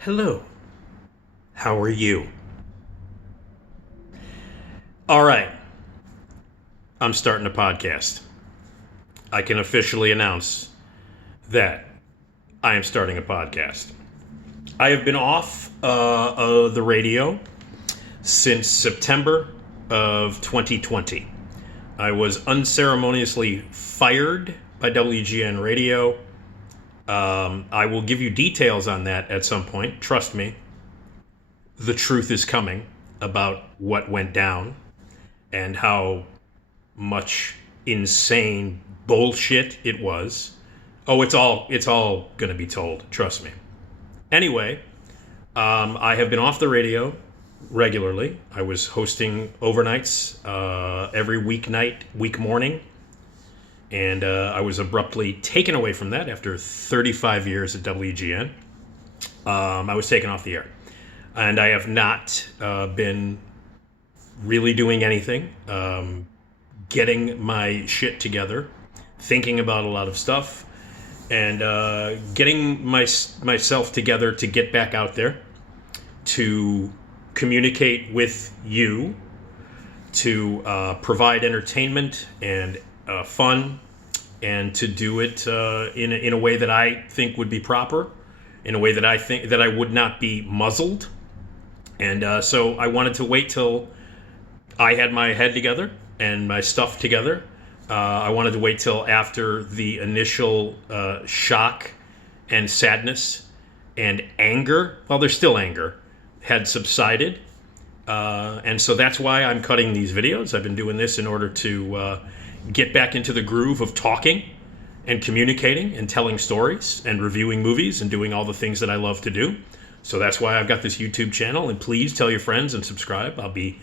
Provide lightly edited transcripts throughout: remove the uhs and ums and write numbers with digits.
Hello. How are you? All right. I'm starting a podcast. I can officially announce that I am starting a podcast. I have been off the radio since September of 2020. I was unceremoniously fired by WGN Radio. I will give you details on that at some point. Trust me. The truth is coming about what went down and how much insane bullshit it was. Oh, it's all going to be told. Trust me. Anyway, I have been off the radio regularly. I was hosting overnights every week morning, and I was abruptly taken away from that after 35 years at WGN. I was taken off the air, and I have not been really doing anything, getting my shit together, thinking about a lot of stuff, and getting myself together to get back out there, to communicate with you, to provide entertainment and fun, and to do it in a way that I think would be proper, in a way that I think that I would not be muzzled. And so I wanted to wait till I had my head together and my stuff together. I wanted to wait till after the initial shock and sadness and anger, well, there's still anger, had subsided. And so that's why I'm cutting these videos. I've been doing this in order to get back into the groove of talking and communicating and telling stories and reviewing movies and doing all the things that I love to do. So that's why I've got this YouTube channel, and please tell your friends and subscribe. I'll be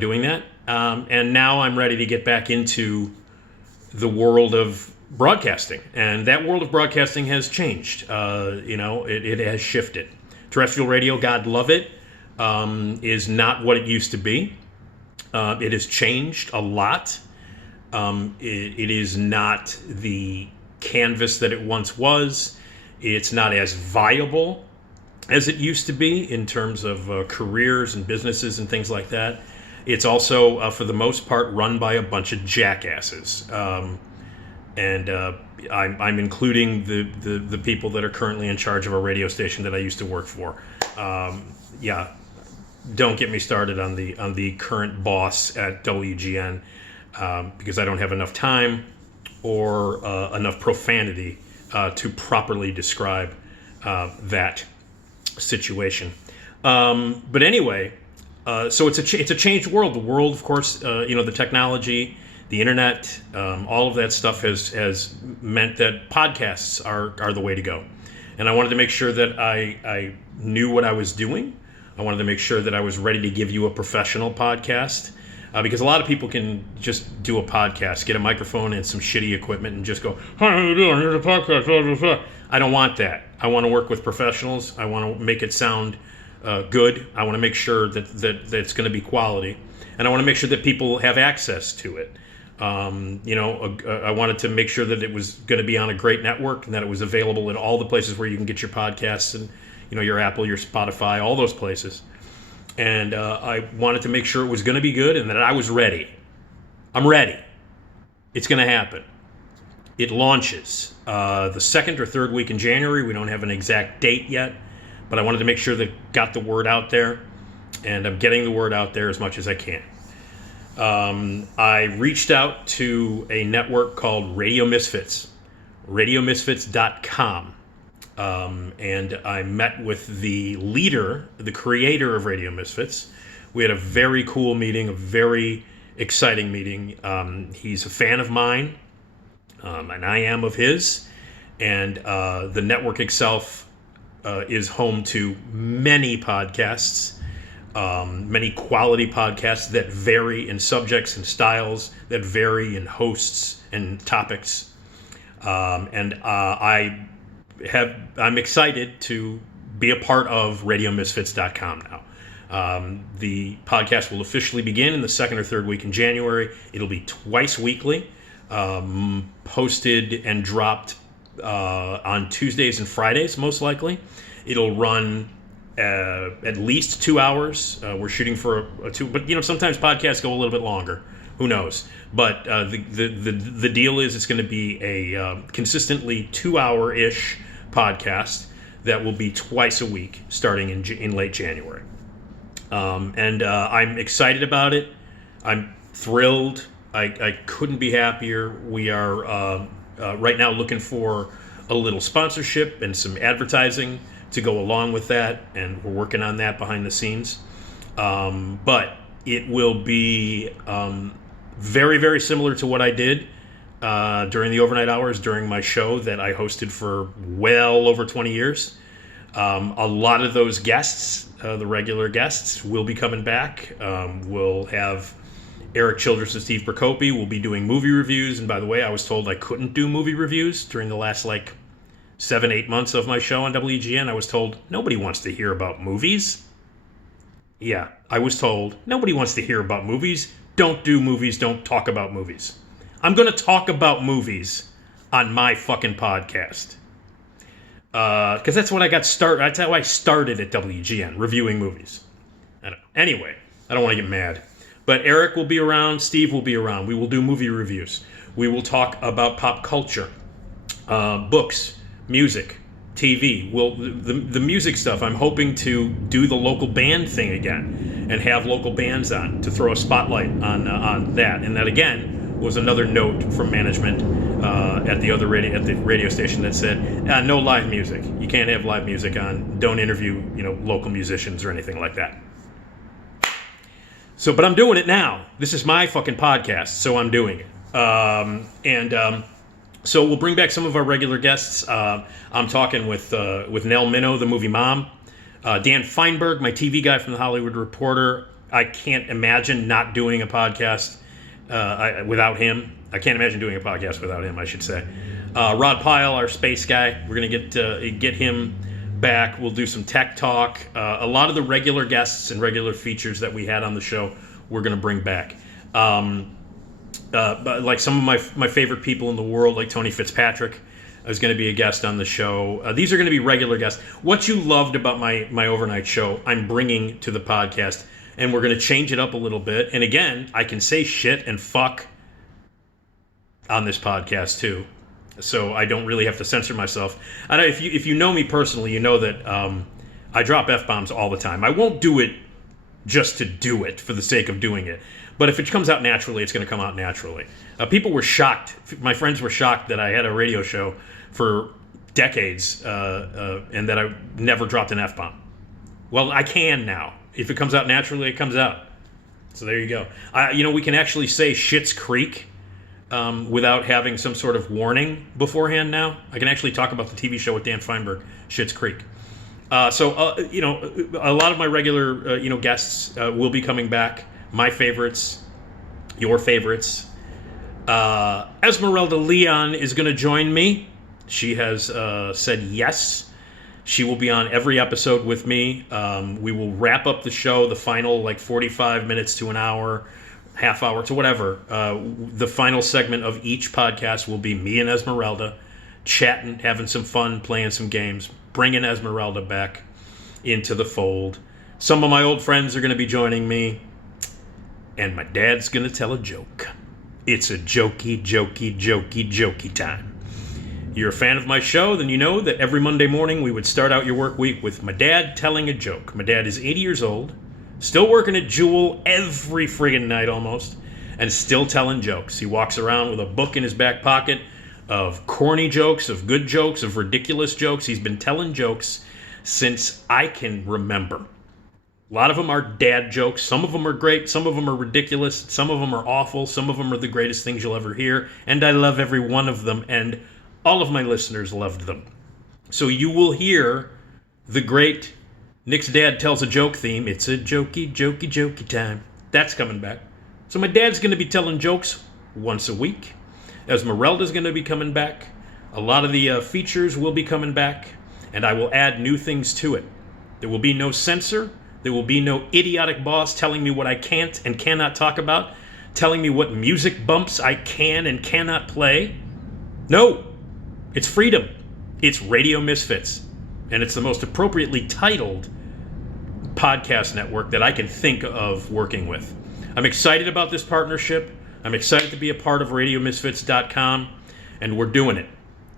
doing that. And now I'm ready to get back into the world of broadcasting. And that world of broadcasting has changed. It has shifted. Terrestrial radio, God love it, is not what it used to be. It has changed a lot. It is not the canvas that it once was. It's not as viable as it used to be in terms of careers and businesses and things like that. It's also, for the most part, run by a bunch of jackasses. And I'm including the people that are currently in charge of a radio station that I used to work for. Don't get me started on the current boss at WGN, because I don't have enough time or enough profanity to properly describe that situation. But anyway, so it's a changed world. The world, of course, the technology, the internet, all of that stuff has meant that podcasts are the way to go. And I wanted to make sure that I knew what I was doing. I wanted to make sure that I was ready to give you a professional podcast. Because a lot of people can just do a podcast, get a microphone and some shitty equipment and just go, "Hi, how you doing? Here's a podcast." I don't want that. I want to work with professionals. I want to make it sound good. I want to make sure that it's going to be quality. And I want to make sure that people have access to it. I wanted to make sure that it was going to be on a great network and that it was available in all the places where you can get your podcasts and, your Apple, your Spotify, all those places. And I wanted to make sure it was going to be good and that I was ready. I'm ready. It's going to happen. It launches the second or third week in January. We don't have an exact date yet, but I wanted to make sure that got the word out there, and I'm getting the word out there as much as I can. I reached out to a network called Radio Misfits, radiomisfits.com. And I met with the leader, the creator of Radio Misfits. We had a very cool meeting, a very exciting meeting. He's a fan of mine, and I am of his. And the network itself is home to many podcasts, many quality podcasts that vary in subjects and styles, that vary in hosts and topics. I'm excited to be a part of RadioMisfits.com now. The podcast will officially begin in the second or third week in January. It'll be twice weekly, posted and dropped on Tuesdays and Fridays, most likely. It'll run at least 2 hours. We're shooting for a two, but sometimes podcasts go a little bit longer. Who knows? But the deal is it's going to be a consistently 2-hour-ish podcast that will be twice a week starting in late January. And I'm excited about it. I'm thrilled. I couldn't be happier. We are right now looking for a little sponsorship and some advertising to go along with that, and we're working on that behind the scenes. But it will be very, very similar to what I did during the overnight hours during my show that I hosted for well over 20 years. A lot of those guests, the regular guests, will be coming back. We'll have Eric Childress and Steve Procopi. We'll be doing movie reviews. And by the way, I was told I couldn't do movie reviews during the last 7-8 months of my show on WGN. I was told nobody wants to hear about movies. Yeah, I was told nobody wants to hear about movies. Don't do movies. Don't talk about movies. I'm going to talk about movies on my fucking podcast. Because that's what I got started. That's how I started at WGN, reviewing movies. Anyway, I don't want to get mad. But Eric will be around. Steve will be around. We will do movie reviews. We will talk about pop culture, books, music, TV. The music stuff, I'm hoping to do the local band thing again and have local bands on to throw a spotlight on that. And that, again, was another note from management at the radio station that said, no live music. You can't have live music on. Don't interview local musicians or anything like that. So, but I'm doing it now. This is my fucking podcast, so I'm doing it. So we'll bring back some of our regular guests. I'm talking with Nell Minow, the movie mom. Dan Feinberg, my TV guy from The Hollywood Reporter. I can't imagine not doing a podcast without him. I can't imagine doing a podcast without him, I should say. Rod Pyle, our space guy. We're going to get him back. We'll do some tech talk. A lot of the regular guests and regular features that we had on the show, we're going to bring back. But like some of my favorite people in the world, like Tony Fitzpatrick, is going to be a guest on the show. These are going to be regular guests. What you loved about my overnight show, I'm bringing to the podcast, and we're going to change it up a little bit. And again, I can say shit and fuck on this podcast too, so I don't really have to censor myself. And if you know me personally, you know that I drop F-bombs all the time. I won't do it just to do it for the sake of doing it. But if it comes out naturally, it's going to come out naturally. People were shocked. My friends were shocked that I had a radio show for decades and that I never dropped an F-bomb. Well, I can now. If it comes out naturally, it comes out. So there you go. We can actually say Schitt's Creek without having some sort of warning beforehand now. I can actually talk about the TV show with Dan Feinberg, Schitt's Creek. So a lot of my regular, guests will be coming back. My favorites, your favorites. Esmeralda Leon is going to join me. She has said yes. She will be on every episode with me. We will wrap up the show, the final 45 minutes to an hour, half hour to whatever. The final segment of each podcast will be me and Esmeralda chatting, having some fun, playing some games, bringing Esmeralda back into the fold. Some of my old friends are going to be joining me. And my dad's going to tell a joke. It's a jokey, jokey, jokey, jokey time. You're a fan of my show, then you know that every Monday morning we would start out your work week with my dad telling a joke. My dad is 80 years old, still working at Jewel every friggin' night almost, and still telling jokes. He walks around with a book in his back pocket of corny jokes, of good jokes, of ridiculous jokes. He's been telling jokes since I can remember. A lot of them are dad jokes. Some of them are great. Some of them are ridiculous. Some of them are awful. Some of them are the greatest things you'll ever hear. And I love every one of them. And all of my listeners loved them. So you will hear the great Nick's Dad Tells a Joke theme. It's a jokey, jokey, jokey time. That's coming back. So my dad's going to be telling jokes once a week. Esmeralda's going to be coming back. A lot of the features will be coming back. And I will add new things to it. There will be no censor. There will be no idiotic boss telling me what I can't and cannot talk about, telling me what music bumps I can and cannot play. No, it's freedom. It's Radio Misfits, and it's the most appropriately titled podcast network that I can think of working with. I'm excited about this partnership. I'm excited to be a part of RadioMisfits.com, and we're doing it.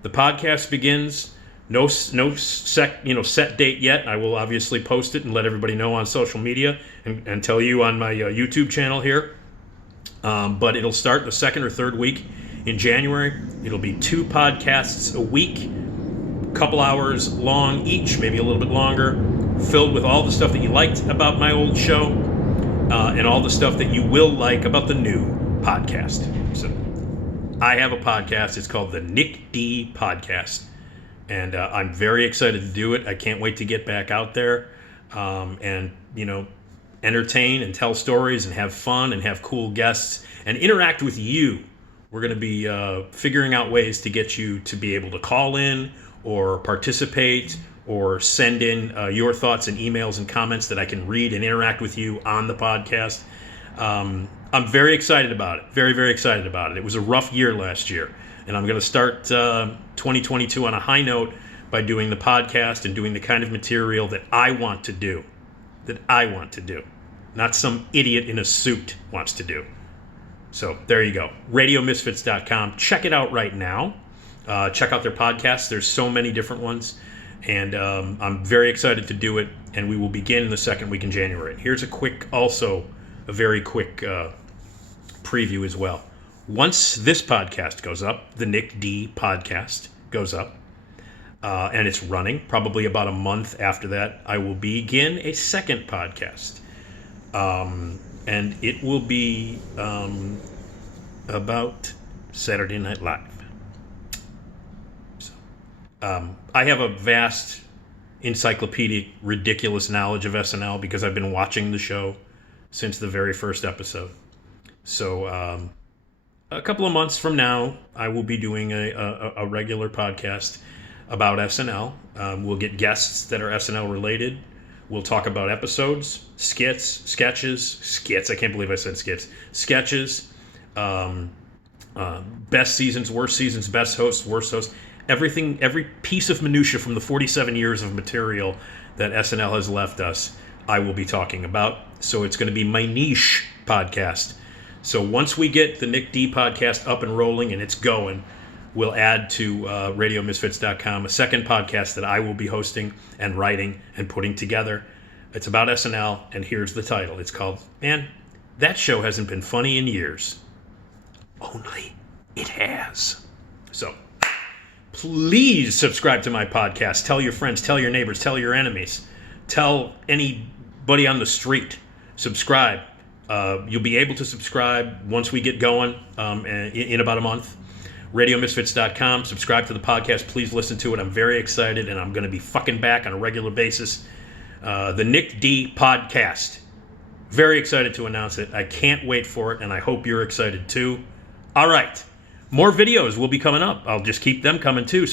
The podcast begins. No set date yet. I will obviously post it and let everybody know on social media and tell you on my YouTube channel here. But it'll start the second or third week in January. It'll be 2 podcasts a week, a couple hours long each, maybe a little bit longer, filled with all the stuff that you liked about my old show and all the stuff that you will like about the new podcast. So I have a podcast. It's called the Nick D Podcast. And I'm very excited to do it. I can't wait to get back out there and, entertain and tell stories and have fun and have cool guests and interact with you. We're going to be figuring out ways to get you to be able to call in or participate or send in your thoughts and emails and comments that I can read and interact with you on the podcast. I'm very excited about it. Very, very excited about it. It was a rough year last year. And I'm going to start 2022 on a high note by doing the podcast and doing the kind of material that I want to do. Not some idiot in a suit wants to do. So there you go. RadioMisfits.com. Check it out right now. Check out their podcasts. There's so many different ones. And I'm very excited to do it. And we will begin in the second week in January. Here's a very quick preview as well. Once this podcast goes up, the Nick D Podcast goes up, and it's running, probably about a month after that, I will begin a second podcast. And it will be about Saturday Night Live. So, I have a vast, encyclopedic, ridiculous knowledge of SNL because I've been watching the show since the very first episode. So, a couple of months from now, I will be doing a regular podcast about SNL. We'll get guests that are SNL related. We'll talk about episodes, sketches. I can't believe I said skits. Sketches, best seasons, worst seasons, best hosts, worst hosts. Everything, every piece of minutia from the 47 years of material that SNL has left us, I will be talking about. So it's going to be my niche podcast. So once we get the Nick D Podcast up and rolling and it's going, we'll add to RadioMisfits.com a second podcast that I will be hosting and writing and putting together. It's about SNL, and here's the title. It's called, Man, That Show Hasn't Been Funny in Years. Only it has. So please subscribe to my podcast. Tell your friends, tell your neighbors, tell your enemies. Tell anybody on the street. Subscribe. You'll be able to subscribe once we get going in about a month. RadioMisfits.com. Subscribe to the podcast. Please listen to it. I'm very excited, and I'm going to be fucking back on a regular basis. The Nick D Podcast. Very excited to announce it. I can't wait for it, and I hope you're excited too. All right. More videos will be coming up. I'll just keep them coming too.